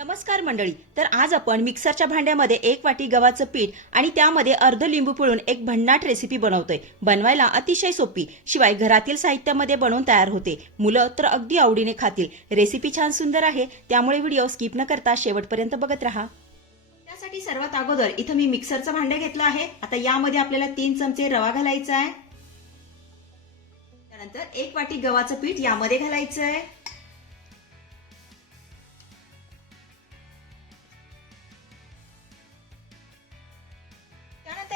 नमस्कार मंडळी. तर आज आपण मिक्सरच्या भांड्यामध्ये एक वाटी गव्हाचं पीठ आणि त्यामध्ये अर्ध लिंबू पिळून एक भन्नाट रेसिपी बनवतोय. बनवायला अतिशय सोपी. शिवाय घरातील साहित्यामध्ये बनवून तयार होते. मुलं तर अगदी आवडीने खातील. रेसिपी छान सुंदर आहे. त्यामुळे व्हिडिओ स्किप न करता शेवटपर्यंत बघत राहा. त्यासाठी सर्वात अगोदर इथं मी मिक्सरचं भांडं घेतलं आहे. आता यामध्ये आपल्याला तीन चमचे रवा घालायचा आहे. त्यानंतर एक वाटी गव्हाचं पीठ यामध्ये घालायचं आहे.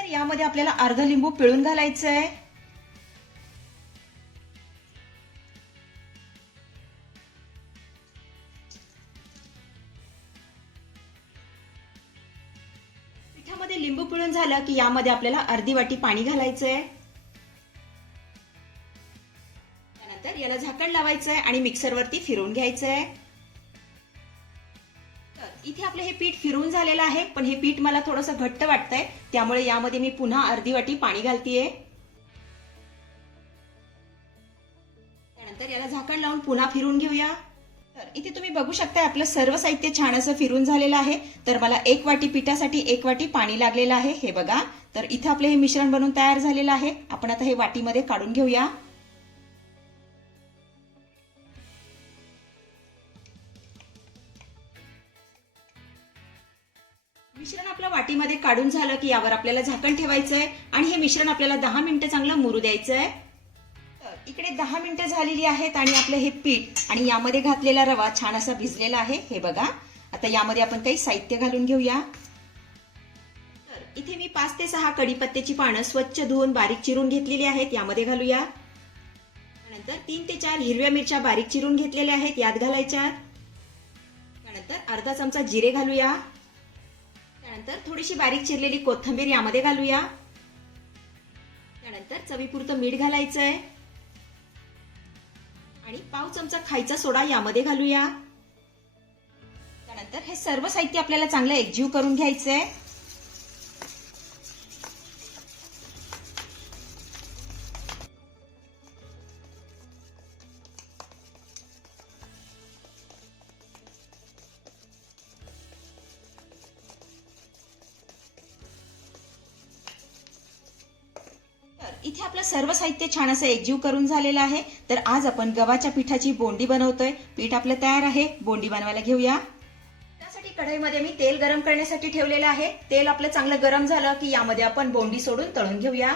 तर यामध्ये आपल्याला अर्ध लिंबू पिळून घालायचं आहे पिठामध्ये लिंबू पिळून झालं की यामध्ये आपल्याला अर्धी वाटी पाणी घालायचं आहे त्यानंतर याला झाकण लावायचं आहे आणि मिक्सरवरती फिरवून घ्यायचं आहे इथे आपलं हे पीठ फिरून झालेलं आहे पण हे पीठ मला थोडंसं घट्ट वाटतंय. त्यामुळे यामध्ये मी पुन्हा अर्धी वाटी पाणी घालतीये. त्यानंतर याला झाकण लावून पुन्हा फिरून घेऊया. तर इथे तुम्ही बघू शकता आपलं सर्व साहित्य छान असं फिरून झालेलं आहे. तर मला एक वाटी पिठासाठी एक वाटी पाणी लागलेलं आहे हे बघा. तर इथे आपलं हे मिश्रण बनवून तयार झालेलं आहे. आपण आता हे वाटीमध्ये काढून घेऊया. मिश्रण आपलं वाटीमध्ये काढून झालं की यावर आपल्याला झाकण ठेवायचं आहे आणि हे मिश्रण आपल्याला दहा मिनिटं चांगलं मुरू द्यायचं आहे इकडे दहा मिनिटं झालेली आहेत आणि आपलं हे पीठ आणि यामध्ये घातलेला रवा छान असा भिजलेला आहे. हे बघा. आता यामध्ये आपण काही साहित्य घालून घेऊया. तर इथे मी पाच ते सहा कढीपत्त्याची पानं स्वच्छ धुवून बारीक चिरून घेतलेली आहेत. यामध्ये घालूया. त्यानंतर तीन ते चार हिरव्या मिरच्या बारीक चिरून घेतलेल्या आहेत. यात घालायच्या. त्यानंतर अर्धा चमचा जिरे घालूया. त्यानंतर थोडीशी बारीक चिरलेली कोथिंबीर यामध्ये घालूया. त्यानंतर चवीपुरतं मीठ घालायचं आहे आणि पाव चमचा खायचा सोडा यामध्ये घालूया. त्यानंतर हे सर्व साहित्य आपल्याला चांगलं एकजीव करून घ्यायचं आहे इथे आपलं सर्व साहित्य छान असं एकजीव करून झालेलं आहे. तर आज आपण गव्हाच्या पिठाची बोंडी बनवतोय. पीठ आपलं तयार आहे. बोंडी बनवायला घेऊया. त्यासाठी कढईमध्ये मी तेल गरम करण्यासाठी ठेवलेलं आहे. तेल आपलं चांगलं गरम झालं की यामध्ये आपण बोंडी सोडून तळून घेऊया.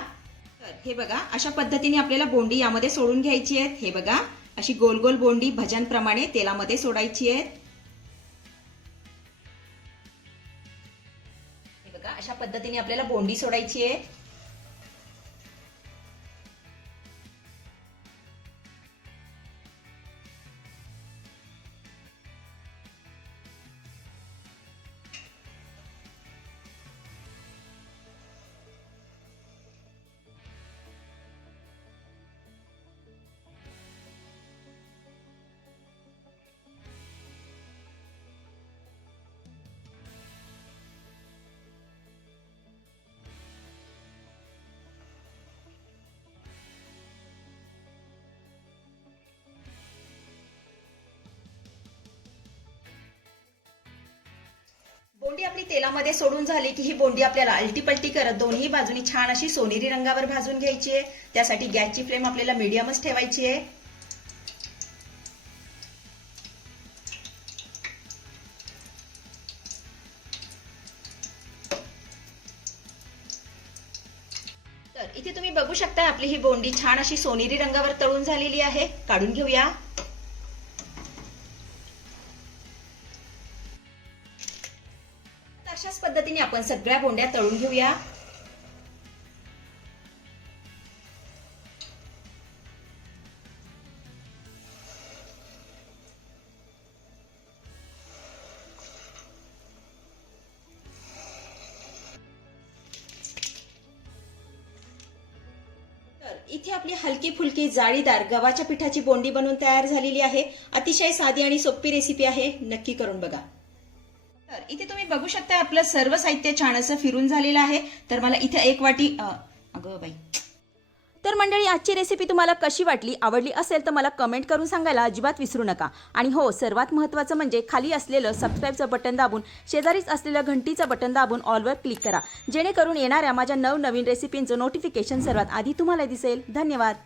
तर हे बघा अशा पद्धतीने आपल्याला बोंडी यामध्ये सोडून घ्यायची आहे हे बघा अशी गोल गोल बोंडी भजनप्रमाणे तेलामध्ये सोडायची आहे हे बघा अशा पद्धतीने आपल्याला बोंडी सोडायची आहे. बोंडी आपली तेलामध्ये सोडून झाली की ही बोंडी आपल्याला अल्टीपल्टी करत दोन्ही बाजूनी छान अशी सोनेरी रंगावर भाजून घ्यायची आहे. त्यासाठी गॅसची फ्लेम आपल्याला मीडियमच ठेवायची आहे. तर इथे तुम्ही बघू शकता आपली ही बोंडी छान अशी सोनेरी रंगावर तळून झालेली आहे. काढून घेऊया. पद्धतीने आपण सगळ्या बोंड्या तळून घेऊया. तर इथे आपली हलकी फुलकी जाळीदार गव्हाच्या पिठाची बोंडी बनवून तयार झालेली आहे. अतिशय साधी आणि सोपी रेसिपी आहे. नक्की करून बघा. तर इथे तुम्ही बघू शकता आपलं सर्व साहित्य छान असं फिरून झालेलं आहे. तर मला इथे एक वाटी अगं बाई. तर मंडळी आजची रेसिपी तुम्हाला कशी वाटली आवडली असेल तर मला कमेंट करून सांगायला अजिबात विसरू नका. आणि हो सर्वात महत्त्वाचं म्हणजे खाली असलेलं सबस्क्राईबचं बटन दाबून शेजारीच असलेलं घंटीचं बटन दाबून ऑलवर क्लिक करा. जेणेकरून येणाऱ्या माझ्या नवनवीन रेसिपींचं नोटिफिकेशन सर्वात आधी तुम्हाला दिसेल. धन्यवाद.